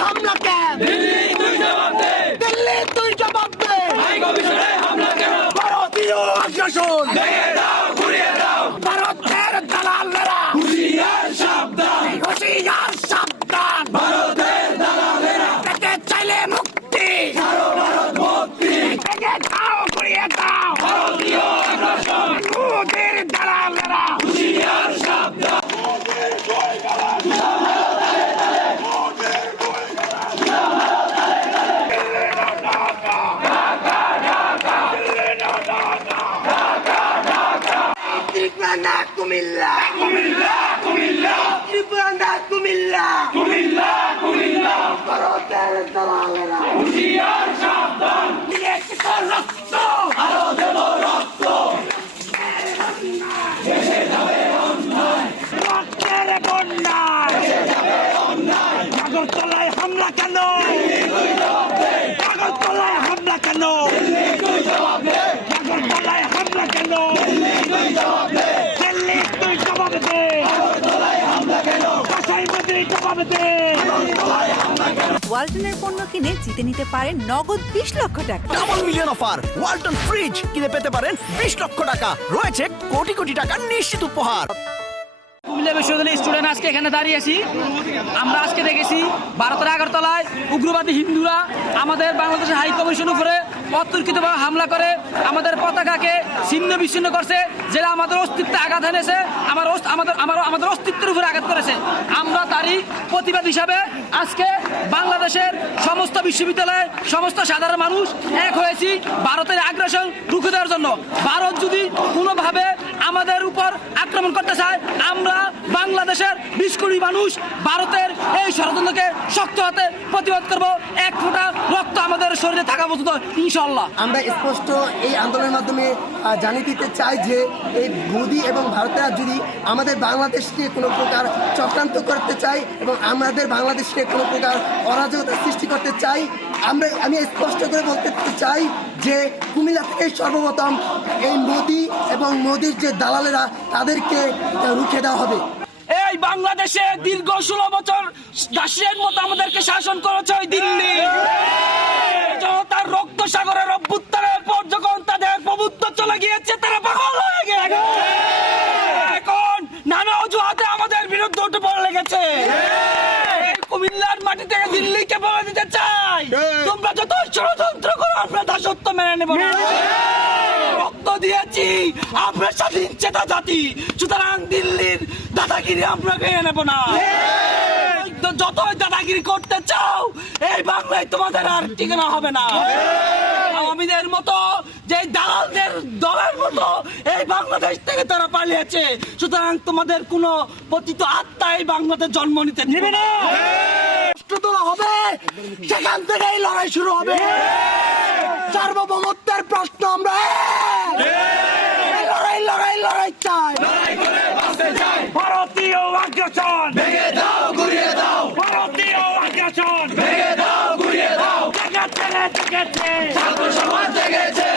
হামলা কেন দিল্লি তুই জবাব দে হামলা কেন ভারতীয় আগ্রাসন। দাও ঘুরিয়ে দাও ভারতের দালালেরা। হুঁশিয়ার সাবধান। হুঁশিয়ার সাবধান ভারতের দালালেরা পেতে চাইলে মুক্তি ছাড়ো ভারত ভক্তি ভেঙে দাও ঘুরিয়ে দাও ভারতীয় আগ্রাসন মোদের দালালেরা হুঁশিয়ার সাবধান ত্রিপুরা কুমিল্লা কুমিল্লা কুমিল্লা ত্রিপুরা কুমিল্লা কুমিল্লা কুমিল্লা ভারতের দালালেরা হুঁশিয়ার সাবধান রক্ত আরও দেব রক্ত রক্তের বন্যায় আগরতলায় হামলা কেন আগরতলায় হামলা কেন আগরতলায় হামলা কেন দিল্লি তুই জবাব দে কাসাই মন্ত্রী জবাব দে ওয়ালটনের পণ্য কিনে জিতে নিতে পারেন নগদ বিশ লক্ষ টাকা। Double million offer Walton fridge কিনে পেতে পারেন বিশ লক্ষ টাকা। রয়েছে কোটি কোটি টাকার নিশ্চিত উপহার। কুমিল্লা বিশ্ববিদ্যালয়ের স্টুডেন্ট আজকে এখানে দাঁড়িয়ে আছি। আমরা আজকে দেখেছি ভারতের আগরতলায় উগ্রবাদী হিন্দুরা আমাদের বাংলাদেশের হাই কমিশন উপরে অতর্কিতভাবে হামলা করে, আমাদের পতাকাকে ছিন্ন বিচ্ছিন্ন করছে যেটা আমাদের অস্তিত্বে আঘাত এনেছে আমার আমাদের আমার আমাদের অস্তিত্বের উপরে আঘাত করেছে। আমরা তারই প্রতিবাদ হিসাবে আজকে বাংলাদেশের সমস্ত বিশ্ববিদ্যালয়ে সমস্ত সাধারণ মানুষ এক হয়েছি, ভারতের আগ্রাসন রুখে দেওয়ার জন্য ভারত যদি কোনোভাবে আমাদের উপর আক্রমণ করতে চায়, আমরা বাংলাদেশের বিশ কোটি মানুষ ভারতের এই ষড়যন্ত্রকে শক্ত হাতে প্রতিবাদ করব। এক ফোঁটা রক্ত আমাদের শরীরে থাকা পর্যন্ত ইনশাল্লাহ আমরা স্পষ্ট এই আন্দোলনের মাধ্যমে জানিয়ে দিতে চাই যে এই মোদি এবং ভারতেরা যদি আমাদের বাংলাদেশকে কোনো প্রকার চক্রান্ত করতে চাই এবং আমাদের বাংলাদেশকে কোনো প্রকার অরাজকতা সৃষ্টি করতে চাই আমরা, আমি স্পষ্ট করে বলতে চাই যে কুমিল্লা থেকে সর্বপ্রথম এই মোদি এবং মোদির যে দালালেরা তাদেরকে রুখে দেওয়া হবে। এই বাংলাদেশে দীর্ঘ ষোলো বছর দাসের মতো আমাদেরকে শাসন করেছে ওই দিল্লি। তার রক্ত সাগরের অভ্যুত্থানের পর যখন তাদের প্রভুত্ব চলে গিয়েছে, তারা পাগল হয়ে গেছে। এখন নানা অজুহাতে আমাদের বিরুদ্ধে উঠে পড়ে লেগেছে। কুমিল্লার মাটি থেকে দিল্লিকে বলে দিতে চাই। তোমরা যত ষড়যন্ত্র করো আমরা দাসত্ব মেনে নেব। রক্ত দিয়েছি আমরা স্বাধীন চেতা জাতি। সুতরাং দিল্লির দাদাগিরি আমরা মেনে নেব না। যতই দাদাগিরি করতে চাও এই বাংলায় তোমাদের আর ঠিকানা হবে না। আওয়ামীদের মতো যে দালালদের দলের মতো এই বাংলাদেশ থেকে তারা পালিয়েছে। সুতরাং তোমাদের কোনো পতিত আত্মা এই বাংলাদেশ জন্ম নিতে নেবে না। তোলা হবে সেখান থেকেই লড়াই শুরু হবে। সার্বভৌমত্বের প্রশ্ন আমরা লড়াই লড়াই লড়াই চাই। ভারতীয় আগ্রাসন ভেঙে দাও ঘুরিয়ে দাও ভারতীয় আগ্রাসন ভেঙে দাও ঘুরিয়ে দাও জেগেছে রে জেগেছে ছাত্র সমাজ জেগেছে।